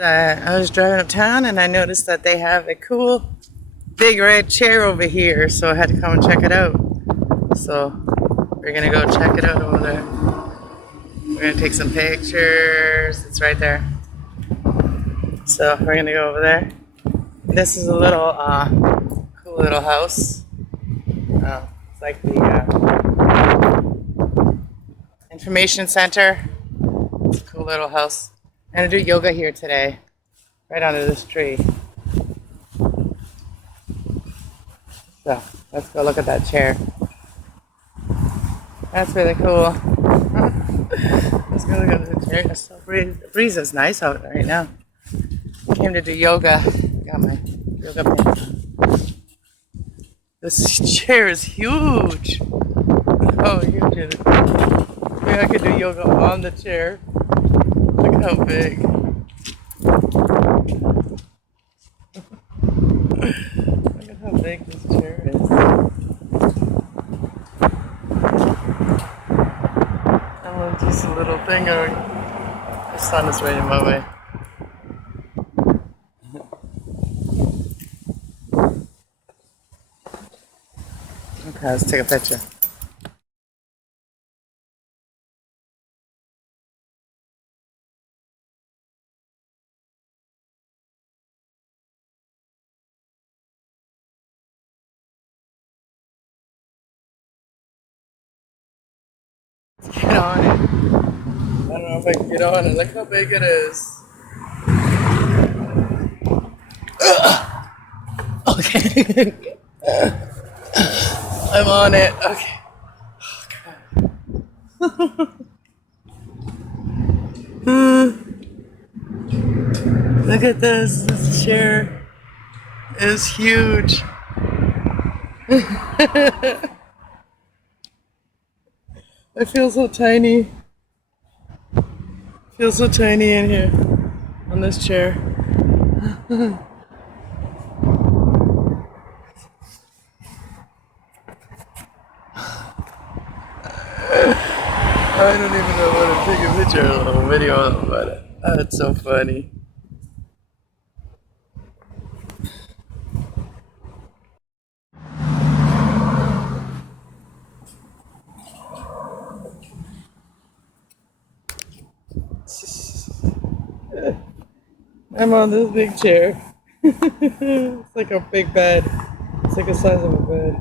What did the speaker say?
I was driving uptown and I noticed that they have a cool big red chair over here, so I had to come and check it out. So we're gonna go check it out over there. We're gonna take some pictures. It's right there. So we're gonna go over there. This is a little cool little house. It's like the information center. It's a cool little house. I'm gonna do yoga here today, right under this tree. So let's go look at that chair. That's really cool. Let's go look at the chair. The breeze is nice out right now. Came to do yoga. Got my yoga pants on. This chair is huge. Oh, huge is it? Maybe I could do yoga on the chair. Look how big. Look at how big this chair is. I'm gonna do some little thing. The sun is right in my way. Okay, let's take a picture. Get on it. I don't know if I can get on it. Look how big it is. Okay. I'm on it. Okay. Look at this. This chair is huge. I feel so tiny. I feel so tiny in here on this chair. I don't even know how to take a picture or a video about it. That's so funny. I'm on this big chair. It's like a big bed. It's like the size of a bed.